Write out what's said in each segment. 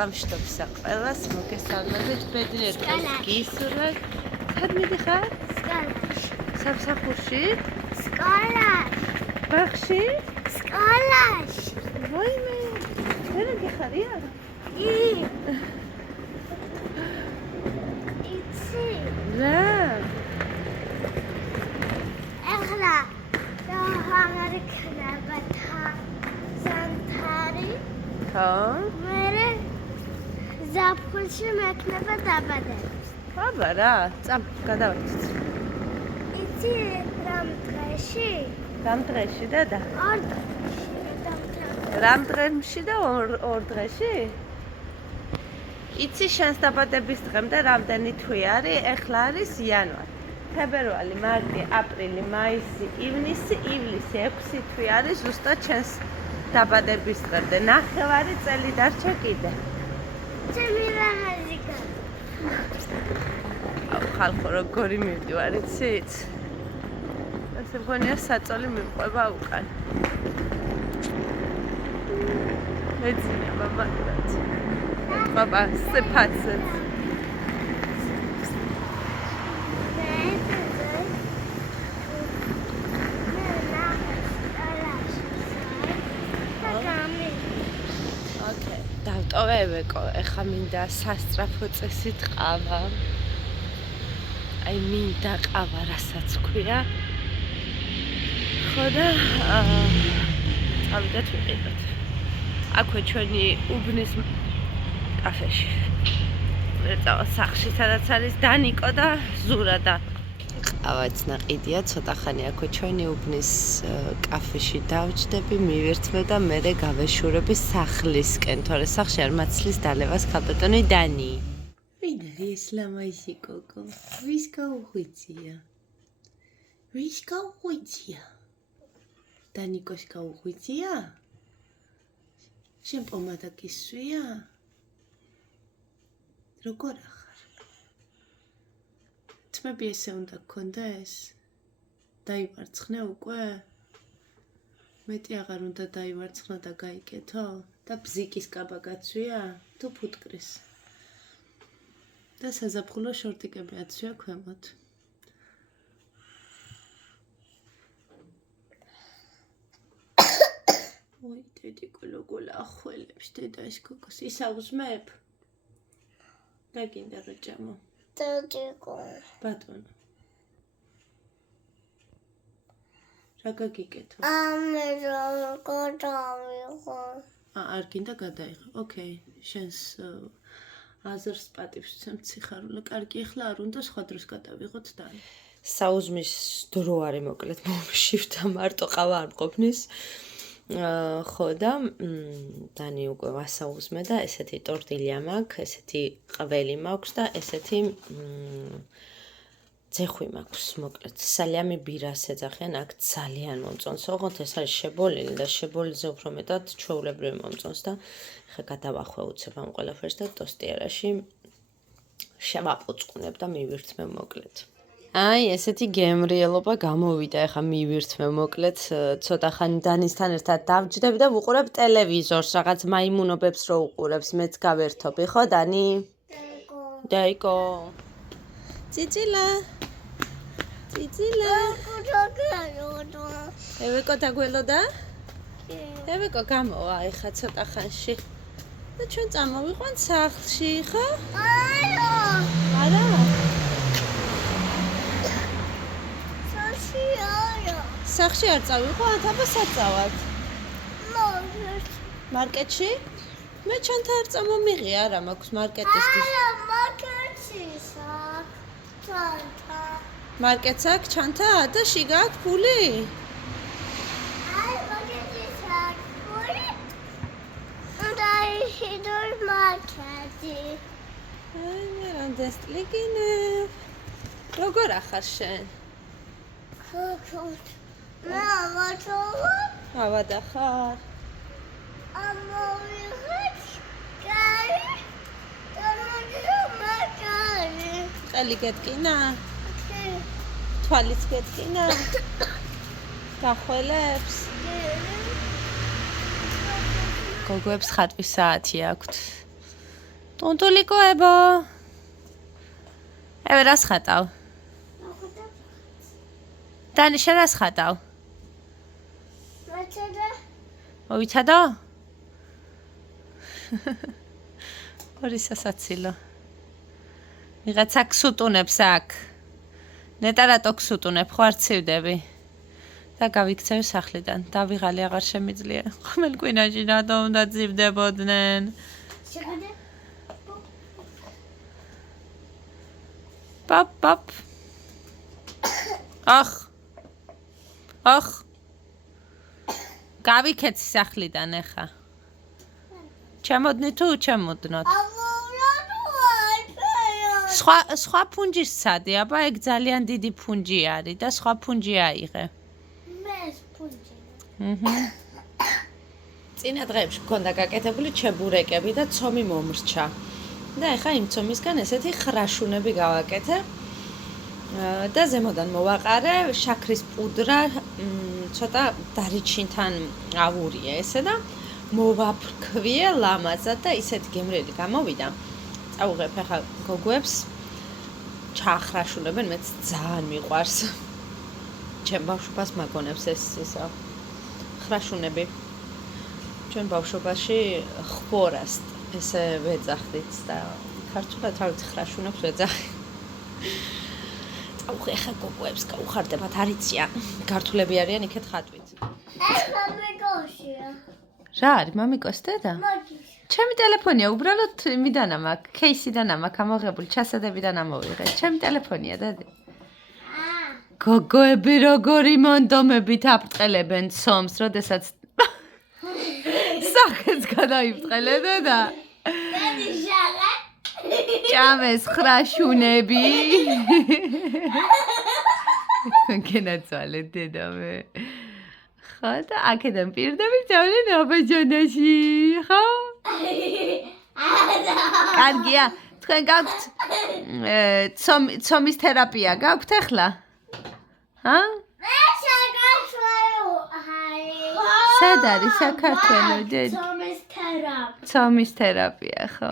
საღამშობისა ყველას მოგესალმებით ბედნიერ დღეს გისურვებთ. სად მიდიხარ? სკოლაში. სამსახურში? სკოლაში. ბაღში? სკოლაში. ვაიმე, ვერა გიხარია? იცი. რა? ეხლა რა აღარ იქნება ზამთარი. ხო? მერე ზაფხულში მექნება დაბადები. აბა რა, წამ გადავეცით. იცი რამ დღეში? რამ დღეში და? ორ დღეში რამ დღეში და ორ დღეში? იცი შენს დაბადების დღემდე რამდენი თვე არის? ეხლა არის იანვარი, ფებრუარი, მარტი, აპრილი, მაისი, ივნისი, ივლისი 6 თვე არის ზუსტად შენს დაბადების დღემდე. 9 წელი დარჩა კიდე. ჩემი რაღაცი გა. აუ ხალხო როგორი მივდივარ იცით? ასე მგონია საწოლი მიყვება უკან. მეძინება მაგრამ. აბა, სეფაცეთ. ოკეი, დავტოვებეკო, ეხა მინდა სასწრაფო წესით ყავა. აი მინდა ყავა, რასაც ქვია. ხო და წავიდეთ ვიყიდოთ. აქვე ჩვენი უბნის კაფეში. ვეწავა სახლში, სადაც არის დანიკო და ზურა და ყავაც ნაყიდია, ცოტა ხანი აქვე ჩვენი უბნის კაფეში დავჯდები, მივირთმევ და მერე გავეშურები სახლისკენ, თორე სახლში არ მაცლის დალევას ქალბატონი დანი. ვინ არის ეს ლამაზი კოკო? ვის გაუღვიძია? ვის გაუღვიძია? დანიკოს გაუღვიძია? შენ პომადა გისვია? როგორ ახარ? თმები ესე უნდა გქონდეს? დაივარცხნე უკვე? მეტი აღარ უნდა დაივარცხნო და გაიკეთო? და ბზიკის კაბა გაცვია? თუ ფუტკრის? და საზაფხულო შორტიკები აცვია ქვემოთ? ой, დედიკო როგორ ახველებს დედას გოგოს. ისაუზმებ? და გინდა რომ ჭამო? დედიკო. ბატონო. რა გაგიკეთო? ამე როგორ დავიღო? არ გინდა გადაიღო. ოკეი, შენს აზრს პატივს ვცემთ სიხარულე. კარგი, ახლა არ უნდა სხვა დროს გადავიღოთ და საუზმის დრო არის მოკლედ მომშივ და მარტო ყავა არ მყოფნის. ხო და დანი უკვე ვასაუზმე და ესეთი ტორტილია მაქვს, ესეთი ყველი მაქვს და ესეთი ძეხვი მაქვს, მოკლედ სალამი ბირას ეძახიან, აქ ძალიან მომწონს. ოღონდ ეს არის შებოლილი და შებოლიზე უფრო მეტად ჩვეულებრივი მომწონს და ხა გადავახვე უცებ ამ ყველაფერს და ტოსტიერაში შევაპუწკუნებ და მივირთმევ მოკლედ. აი, ესეთი გემრიელობა გამოვიდა, ეხა მივირთმევ მოკლედ, ცოტა ხანი დანისთან ერთად დავჯდები და ვუყურებ ტელევიზორს, რაღაც მაიმუნობებს რო უყურებს, მეც გავერთობი, ხო დანი? დაიკო. წიცილა. წიცილა. ევეკო დაგველოდა? ევეკო გამოვა ეხა ცოტა ხანში. და ჩვენ წამოვიყვანთ სახლში, ხო? არა. სახში არ წავიყვანთ, აბა სად წავართ? მარკეტში? მე ჩანთა არ წამომიღე, არა მაქვს მარკეტისთვის. არა, მარკეტში ჩანთა. მარკეტს აქვს ჩანთა და შიგა აქვს ფული? აი, მარკეტში აქვს ფული. და ისინი მარკეტი. აი, მე რამდენს ტლიკინებ. როგორ ახარ შენ? მე ავაჩოვა. ავადახარ. ამოვიღეთ კარი. დამოუკიდებელი. ყელი გეტკინა? თვალიც გეტკინა? გახველებს? გოგოებს ხატვის საათი აქვთ. ტუნტულიკოებო. ევე რას ხატავ? დანი შენ რას ხატავ? მოვიცადო? ორი სასაცილო. ვიღაცა ქსუტუნებს აქ. ნეტა რატო ქსუტუნებ, ხო არ ცივდები? და გავიქცევ სახლიდან. დავიღალი აღარ შემიძლია. ხმელკვინაში რატო უნდა ძივდებოდნენ? პაპ. ახ. გავიქეცი სახლიდან ეხა. ჩემოდნი თუ ჩემოდნოთ? სხვა ფუნჯის ცადი, აბა ეგ ძალიან დიდი ფუნჯი არის და სხვა ფუნჯი აიღე. წინა დღეებში მქონდა გაკეთებული ჩებურეკები და ცომი მომრჩა. და ეხა იმ ცომისგან ესეთი ხრაშუნები გავაკეთე. და ზემოდან მოვაყარე შაქრის პუდრა, ცოტა დარიჩინთან ავურია ესე და მოვაფრქვიე ლამაზად და ისეთი გემრიელი გამოვიდა. წავუღებ ეხა გოგოებს ჩახრაშუნებენ, მეც ძალიან მიყვარს. ჩემ ბავშვობას მაგონებს ეს ისა ხრაშუნები. ჩვენ ბავშვობაში ხბორას ესე ვეძახდით და ქართულად არ ვიცი ხრაშუნებს ვეძახი. წავუღე ხა გოგოებს გაუხარდებათ არიციან. ქართულები არიან იქეთ ხატვით. ეს მამიკოსია. რა არის მამიკოს დედა? ჩემი ტელეფონია უბრალოდ იმიდან ამაქვს, кейსიდან ამაქვს ამოღებული, ჩასადებიდან ამოვიღე. ჩემი ტელეფონია დედა. გოგოები როგორი მონდომებით აფრთხელებენ ცომს, როდესაც სახეს გადაიფრთხელე დედა. ჭამეს ხრაშუნები. თქვენ კენაცვალეთ დედა მე. ხო და აქედან პირდებით წავლენ აბაჯანაში, ხო? კარგია, თქვენ გაქვთ ცომის თერაპია გაქვთ ახლა? ჰა? სად არის საქართველო დედა? ცომის თერაპია, ხო?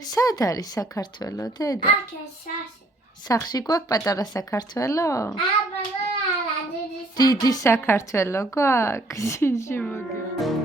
სად არის საქართველო დედა? სახში გვაქვს პატარა საქართველო? დიდი საქართველო გვაქვს? შიში მოგე.